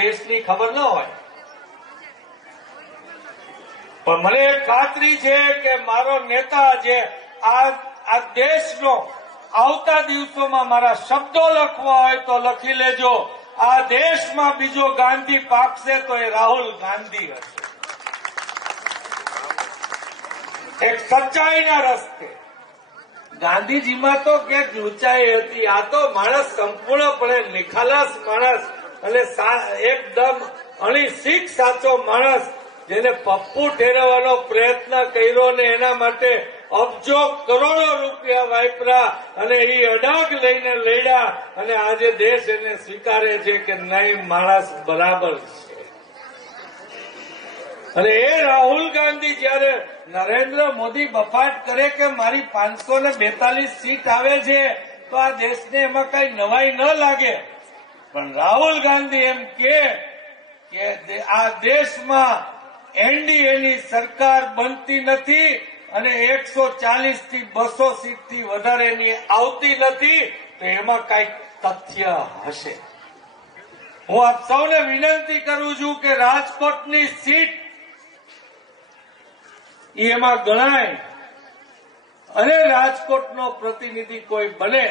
દેશની ખબર ન હોય. પણ મને ખાતરી છે કે મારો નેતા જે આ દેશનો આવતા દિવસોમાં મારા શબ્દો લખવા હોય તો લખી લેજો. આ દેશમાં બીજો ગાંધી પાકશે તો એ રાહુલ ગાંધી હશે. એક સચ્ચાઈના રસ્તે. ગાંધીજીમાં તો ક્યાંક ઊંચાઈ હતી. આ તો માણસ સંપૂર્ણપણે નિખાલસ માણસ. અને એકદમ અણી શીખ સાચો માણસ જેને પપ્પુ ઠેરવવાનો પ્રયત્ન કર્યો ને એના માટે અબજો કરોડો રૂપિયા વાપરા અને એ અડાગ લઈને લડ્યા અને આજે દેશ એને સ્વીકારે છે કે નહીં, માણસ બરાબર છે. અને એ રાહુલ ગાંધી જયારે નરેન્દ્ર મોદી બફાટ કરે કે મારી પાંચસો ને બેતાલીસ સીટ આવે છે, તો આ દેશને એમાં કઈ નવાઈ ન લાગે. પણ રાહુલ ગાંધી એમ કે આ દેશમાં એનડીએની સરકાર બનતી નથી અને એકસો ચાલીસથી બસો સીટથી વધારેની આવતી નથી, તો એમાં કંઈક તથ્ય હશે. હું આપ સૌને વિનંતી કરું છું કે રાજકોટની સીટ એમાં ગણાય અને રાજકોટનો પ્રતિનિધિ કોઈ બને.